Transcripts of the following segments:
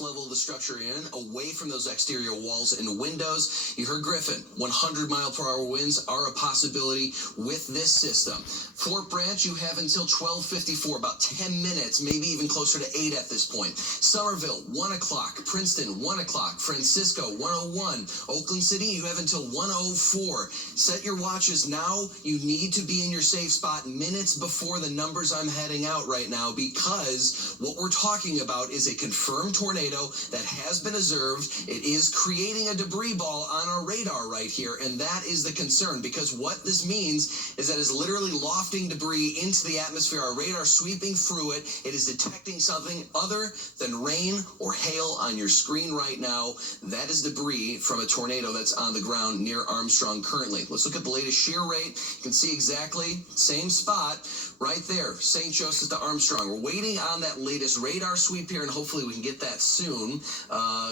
level of the structure you're in, away from those exterior walls and windows. You heard Griffin, 100-mile-per-hour winds are a possibility with this system. Fort Branch, you have until 12:54, about 10 minutes, maybe even closer to 8 at this point. Somerville, 1 o'clock. Princeton, 1 o'clock. Francisco, 1:01. Oakland City, you have until 1:04. Set your watches now. You need to be in your safe spot minutes before the numbers I'm heading out right now, because what we're talking about is a confirmed tornado that has been observed. It is creating a debris ball on our radar right here, and that is the concern, because what this means is that it's literally lofting debris into the atmosphere. Our radar sweeping through it. It is detecting something other than rain or hail on your screen right now. That is debris from a tornado that's on the ground near Armstrong currently. Let's look at the latest shear rate. You can see exactly same spot right there, St. Joseph to Armstrong. We're waiting on that latest radar sweep here, and hopefully we can get that soon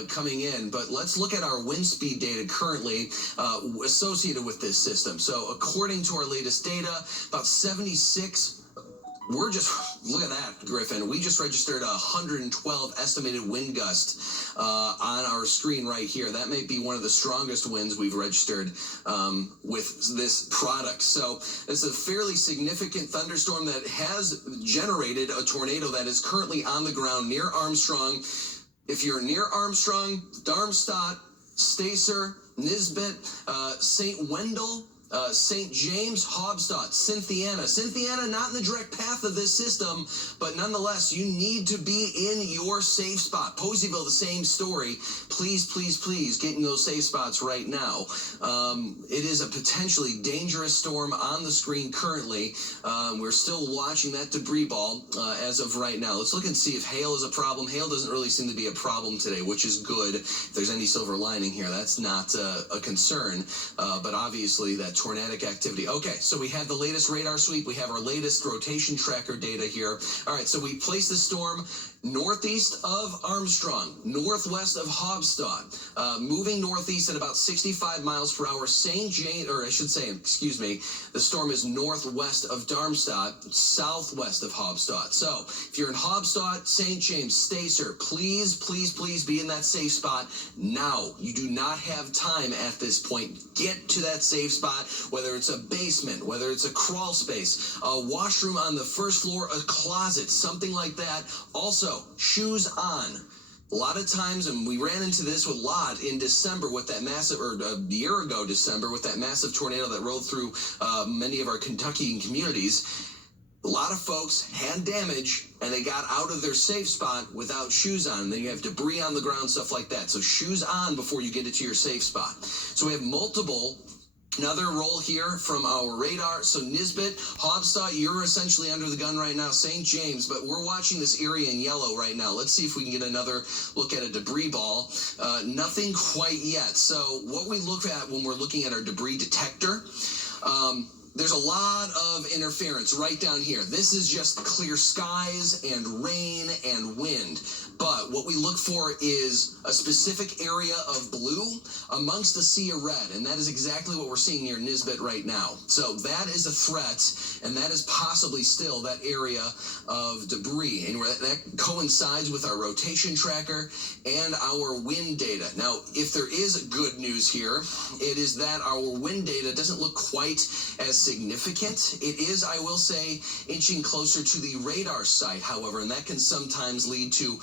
coming in. But let's look at our wind speed data currently associated with this system. So according to our latest data, about 76. Look at that, Griffin. We just registered 112 estimated wind gusts on our screen right here. That may be one of the strongest winds we've registered with this product. So it's a fairly significant thunderstorm that has generated a tornado that is currently on the ground near Armstrong. If you're near Armstrong, Darmstadt, Stacer, Nisbet, St. Wendell, St. James, Hobstadt, Cynthiana. Cynthiana not in the direct path of this system, but nonetheless, you need to be in your safe spot. Poseyville, the same story. Please, please, please get in those safe spots right now. It is a potentially dangerous storm on the screen currently. We're still watching that debris ball as of right now. Let's look and see if hail is a problem. Hail doesn't really seem to be a problem today, which is good. If there's any silver lining here, that's not a concern. But obviously, that tornadic activity. Okay, so we have the latest radar sweep. We have our latest rotation tracker data here. All right, so we placed the storm northeast of Armstrong, northwest of Hobstadt, moving northeast at about 65 miles per hour. St. James, or I should say, excuse me, the storm is northwest of Darmstadt, southwest of Hobstadt. So if you're in Hobstadt, St. James, Stacer, please, please, please be in that safe spot now. You do not have time at this point. Get to that safe spot, whether it's a basement, whether it's a crawl space, a washroom on the first floor, a closet, something like that. Also, shoes on. A lot of times, and we ran into this with Lot in December with that massive, or a year ago December, with that massive tornado that rolled through many of our Kentucky communities. A lot of folks had damage, and they got out of their safe spot without shoes on. And then you have debris on the ground, stuff like that. So shoes on before you get into your safe spot. So we have another roll here from our radar. So Nisbet, Hobstadt, you're essentially under the gun right now. St. James, but we're watching this area in yellow right now. Let's see if we can get another look at a debris ball. Nothing quite yet. So what we look at when we're looking at our debris detector, there's a lot of interference right down here. This is just clear skies and rain and wind. But what we look for is a specific area of blue amongst a sea of red. And that is exactly what we're seeing near Nisbet right now. So that is a threat, and that is possibly still that area of debris. And that coincides with our rotation tracker and our wind data. Now, if there is good news here, it is that our wind data doesn't look quite as significant. It is, I will say, inching closer to the radar site, however, and that can sometimes lead to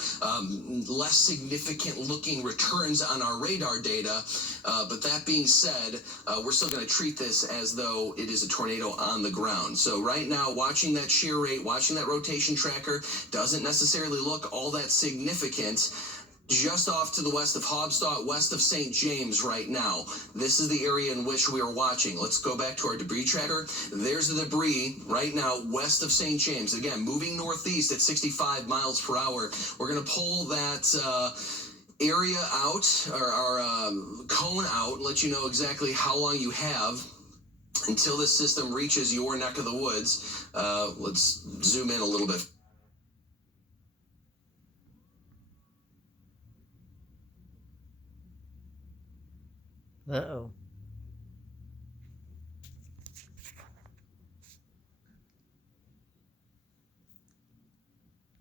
less significant looking returns on our radar data. But that being said, we're still going to treat this as though it is a tornado on the ground. So right now, watching that shear rate, watching that rotation tracker doesn't necessarily look all that significant. Just off to the west of Hobstadt, west of St. James right now. This is the area in which we are watching. Let's go back to our debris tracker. There's the debris right now west of St. James. Again, moving northeast at 65 miles per hour. We're going to pull that area out, or our cone out, and let you know exactly how long you have until this system reaches your neck of the woods. Let's zoom in a little bit. Uh-oh.